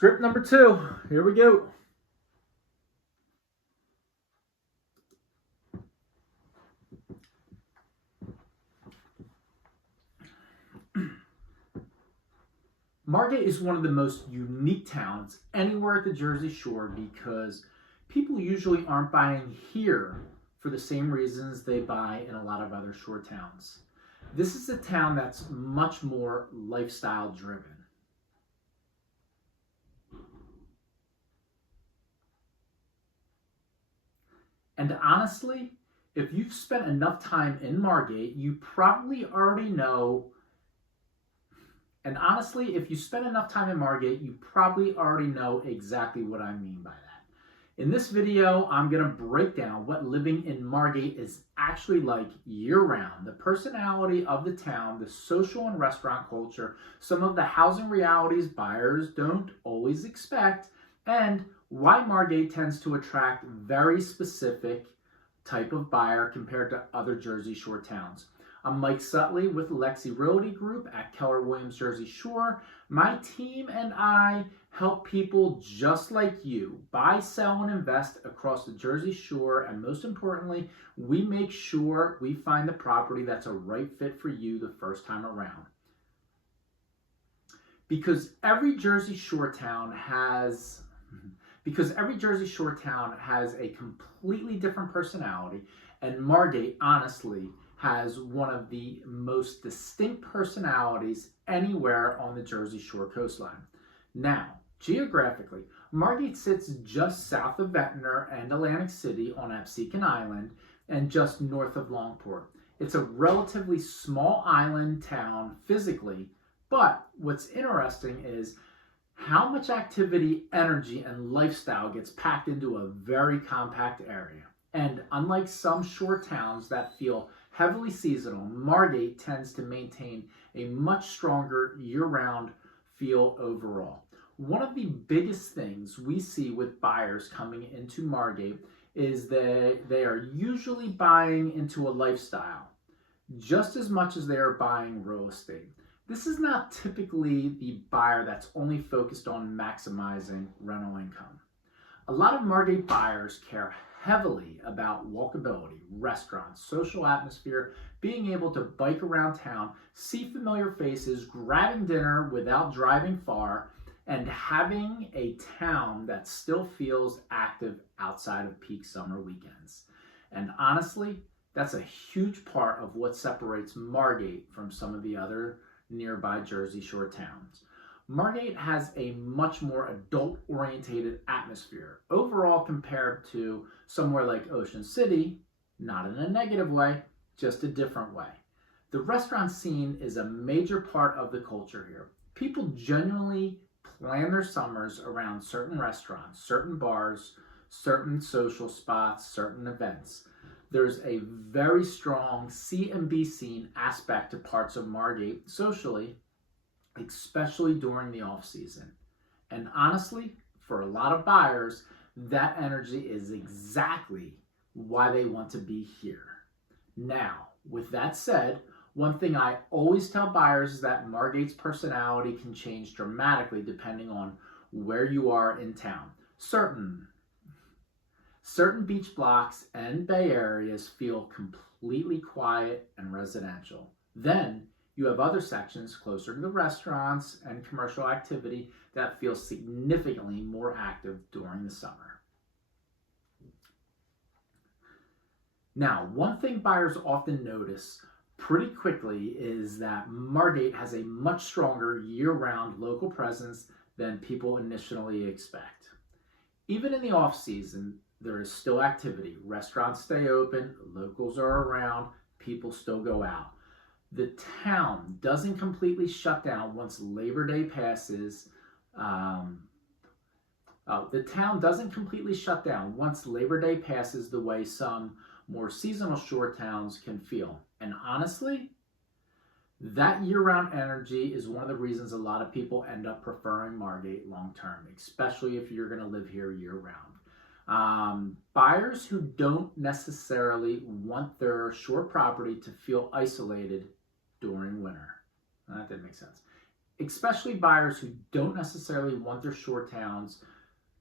Script number 2. Here we go. Margate is one of the most unique towns anywhere at the Jersey Shore because people usually aren't buying here for the same reasons they buy in a lot of other shore towns. This is a town that's much more lifestyle driven. And honestly, if you've spent enough time in Margate, you probably already know. And honestly, if you spend enough time in Margate, you probably already know exactly what I mean by that. In this video, I'm going to break down what living in Margate is actually like year-round, the personality of the town, the social and restaurant culture, some of the housing realities buyers don't always expect, and why Margate tends to attract very specific type of buyer compared to other Jersey Shore towns. I'm Mike Sutley with Lexi Realty Group at Keller Williams Jersey Shore. My team and I help people just like you buy, sell, and invest across the Jersey Shore, and most importantly, we make sure we find the property that's a right fit for you the first time around. Because every Jersey Shore town has a completely different personality, and Margate, honestly, has one of the most distinct personalities anywhere on the Jersey Shore coastline. Now, geographically, Margate sits just south of Ventnor and Atlantic City on Offseason Island and just north of Longport. It's a relatively small island town physically, but what's interesting is how much activity, energy, and lifestyle gets packed into a very compact area. And unlike some shore towns that feel heavily seasonal, Margate tends to maintain a much stronger year-round feel overall. One of the biggest things we see with buyers coming into Margate is that they are usually buying into a lifestyle just as much as they are buying real estate. This is not typically the buyer that's only focused on maximizing rental income. A lot of Margate buyers care heavily about walkability, restaurants, social atmosphere, being able to bike around town, see familiar faces, grabbing dinner without driving far, and having a town that still feels active outside of peak summer weekends. And honestly, that's a huge part of what separates Margate from some of the other nearby Jersey Shore towns. Margate has a much more adult-oriented atmosphere overall compared to somewhere like Ocean City, not in a negative way, just a different way. The restaurant scene is a major part of the culture here. People genuinely plan their summers around certain restaurants, certain bars, certain social spots, certain events. There's a very strong C&B scene aspect to parts of Margate socially, especially during the off-season. And honestly, for a lot of buyers, that energy is exactly why they want to be here. Now, with that said, one thing I always tell buyers is that Margate's personality can change dramatically depending on where you are in town. Certain beach blocks and bay areas feel completely quiet and residential. Then you have other sections closer to the restaurants and commercial activity that feel significantly more active during the summer. Now, one thing buyers often notice pretty quickly is that Margate has a much stronger year-round local presence than people initially expect. Even in the off-season, there is still activity. Restaurants stay open, locals are around, people still go out. The town doesn't completely shut down once Labor Day passes. The town doesn't completely shut down once Labor Day passes the way some more seasonal shore towns can feel. And honestly, that year-round energy is one of the reasons a lot of people end up preferring Margate long-term, especially if you're going to live here year-round. Buyers who don't necessarily want their shore property to feel isolated during winter. That didn't make sense. especially buyers who don't necessarily want their shore towns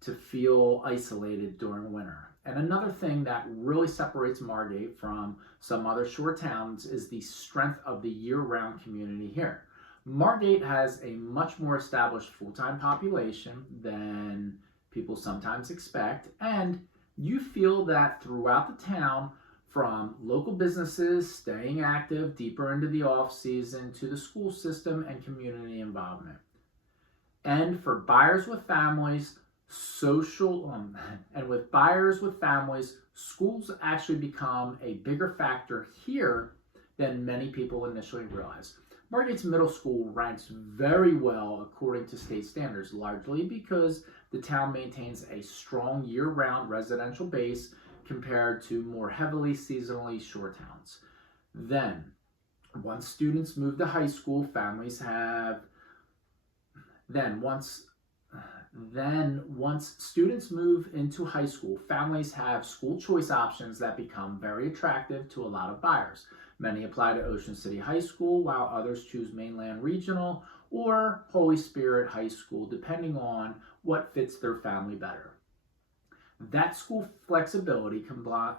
to feel isolated during winter. And another thing that really separates Margate from some other shore towns is the strength of the year-round community here. Margate has a much more established full-time population than people sometimes expect, and you feel that throughout the town, from local businesses staying active deeper into the off-season to the school system and community involvement. And for buyers with families, schools actually become a bigger factor here than many people initially realize. Margate's middle school ranks very well according to state standards, largely because the town maintains a strong year-round residential base compared to more heavily seasonally shore towns. Then, once students move to high school, once students move into high school, families have school choice options that become very attractive to a lot of buyers. Many apply to Ocean City High School, while others choose Mainland Regional or Holy Spirit High School, depending on what fits their family better. That school flexibility combined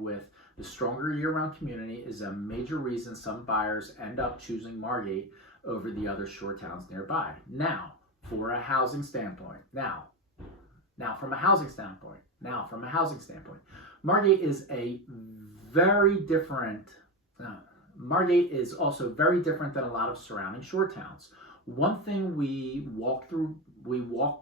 with the stronger year-round community is a major reason some buyers end up choosing Margate over the other shore towns nearby. Now, from a housing standpoint, Margate is Margate is also very different than a lot of surrounding shore towns. One thing we walk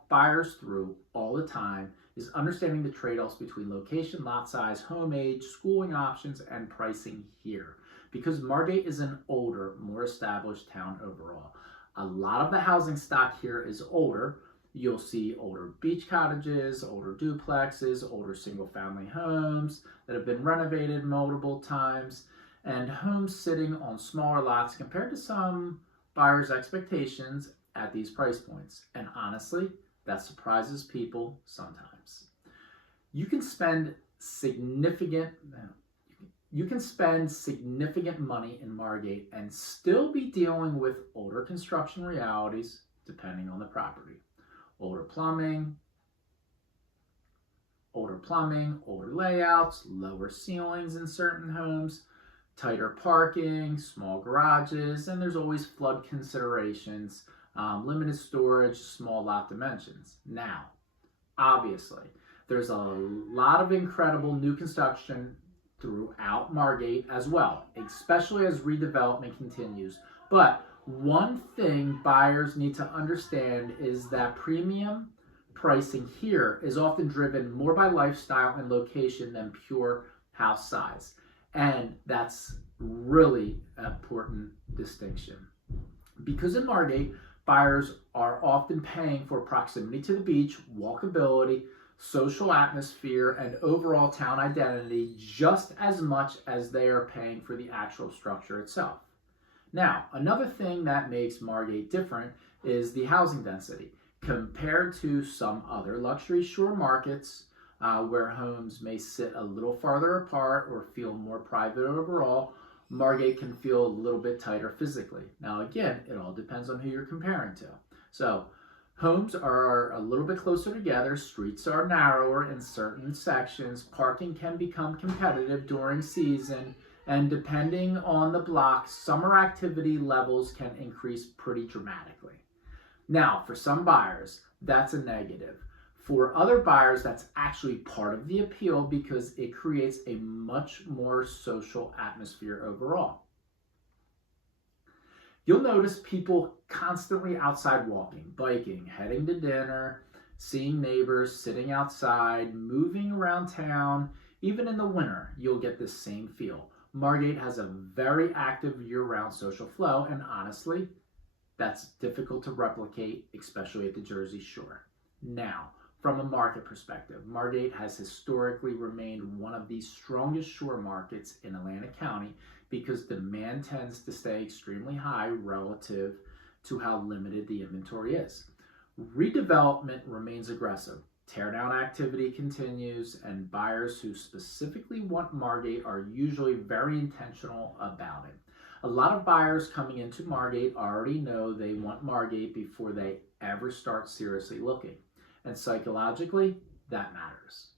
buyers through all the time is understanding the trade-offs between location, lot size, home age, schooling options, and pricing here. Because Margate is an older, more established town overall. A lot of the housing stock here is older. You'll see older beach cottages, older duplexes, older single-family homes that have been renovated multiple times, and homes sitting on smaller lots compared to some buyers' expectations at these price points. And honestly, that surprises people sometimes. You can spend significant money in Margate and still be dealing with older construction realities depending on the property. Older plumbing, older layouts, lower ceilings in certain homes, tighter parking, small garages, and there's always flood considerations, limited storage, small lot dimensions. Now, obviously, there's a lot of incredible new construction throughout Margate as well, especially as redevelopment continues. But one thing buyers need to understand is that premium pricing here is often driven more by lifestyle and location than pure house size. And that's really an important distinction. Because in Margate, buyers are often paying for proximity to the beach, walkability, social atmosphere, and overall town identity just as much as they are paying for the actual structure itself. Now, another thing that makes Margate different is the housing density. Compared to some other luxury shore markets where homes may sit a little farther apart or feel more private overall, Margate can feel a little bit tighter physically. Now again, it all depends on who you're comparing to. So homes are a little bit closer together, streets are narrower in certain sections, parking can become competitive during season, and depending on the block, summer activity levels can increase pretty dramatically. Now, for some buyers, that's a negative. For other buyers, that's actually part of the appeal because it creates a much more social atmosphere overall. You'll notice people constantly outside walking, biking, heading to dinner, seeing neighbors, sitting outside, moving around town. Even in the winter, you'll get the same feel. Margate has a very active year-round social flow, and honestly, that's difficult to replicate, especially at the Jersey Shore. Now, from a market perspective, Margate has historically remained one of the strongest shore markets in Atlantic County because demand tends to stay extremely high relative to how limited the inventory is. Redevelopment remains aggressive. Teardown activity continues, and buyers who specifically want Margate are usually very intentional about it. A lot of buyers coming into Margate already know they want Margate before they ever start seriously looking. And psychologically, that matters.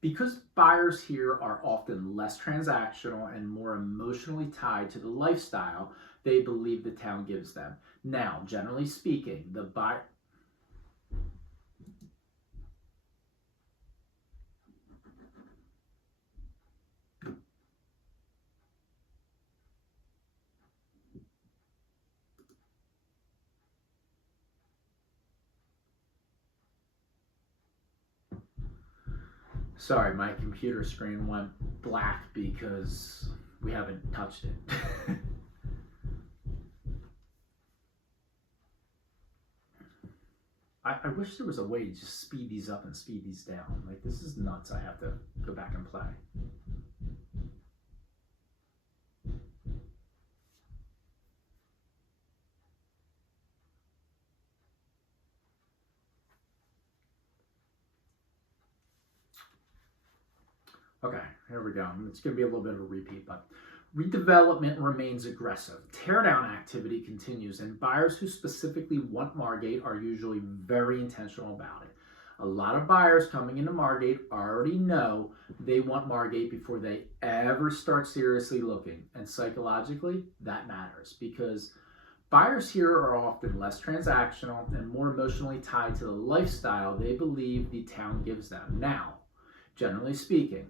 Because buyers here are often less transactional and more emotionally tied to the lifestyle they believe the town gives them. Now, generally speaking, the buyer... Sorry, my computer screen went black because we haven't touched it. I wish there was a way to just speed these up and speed these down. Like, this is nuts. I have to go back and play. Okay, here we go. It's going to be a little bit of a repeat, but redevelopment remains aggressive. Teardown activity continues, and buyers who specifically want Margate are usually very intentional about it. A lot of buyers coming into Margate already know they want Margate before they ever start seriously looking, and psychologically, that matters because buyers here are often less transactional and more emotionally tied to the lifestyle they believe the town gives them. Now, generally speaking,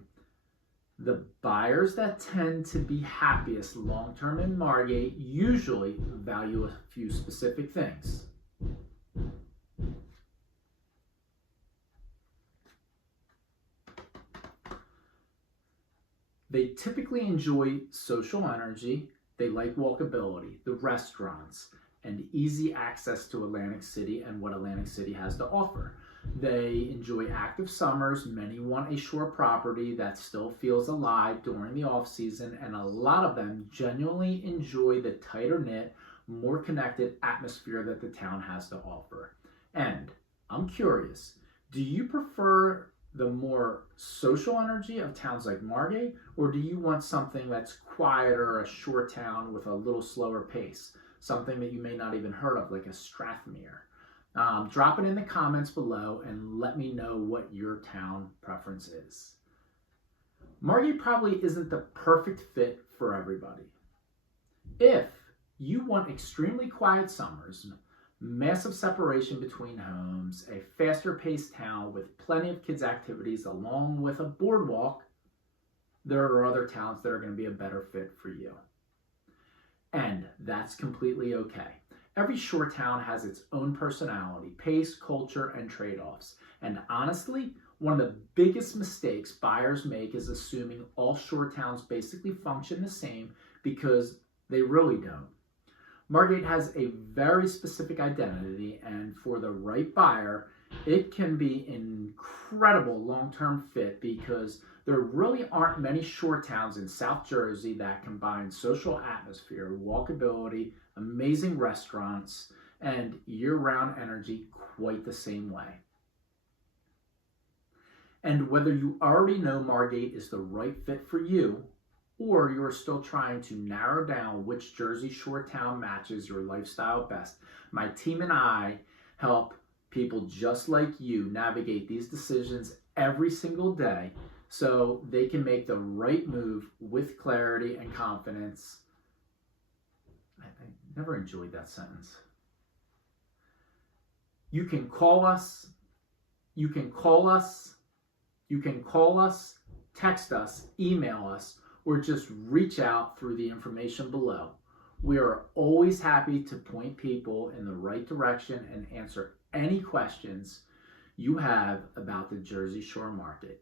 the buyers that tend to be happiest long-term in Margate usually value a few specific things. They typically enjoy social energy, they like walkability, the restaurants, and easy access to Atlantic City and what Atlantic City has to offer. They enjoy active summers. Many want a shore property that still feels alive during the off-season, and a lot of them genuinely enjoy the tighter-knit, more connected atmosphere that the town has to offer. And I'm curious, do you prefer the more social energy of towns like Margate, or do you want something that's quieter, a shore town with a little slower pace, something that you may not even heard of, like a Strathmere? Drop it in the comments below and let me know what your town preference is. Margate probably isn't the perfect fit for everybody. If you want extremely quiet summers, massive separation between homes, a faster paced town with plenty of kids' activities along with a boardwalk, there are other towns that are going to be a better fit for you. And that's completely okay. Every shore town has its own personality, pace, culture, and trade-offs. And honestly, one of the biggest mistakes buyers make is assuming all shore towns basically function the same, because they really don't. Margate has a very specific identity, and for the right buyer, it can be an incredible long-term fit because there really aren't many shore towns in South Jersey that combine social atmosphere, walkability, amazing restaurants, and year-round energy quite the same way. And whether you already know Margate is the right fit for you, or you are still trying to narrow down which Jersey Shore town matches your lifestyle best, my team and I help people just like you navigate these decisions every single day so they can make the right move with clarity and confidence. I never enjoyed that sentence. You can call us, text us, email us, or just reach out through the information below. We are always happy to point people in the right direction and answer any questions you have about the Jersey Shore market.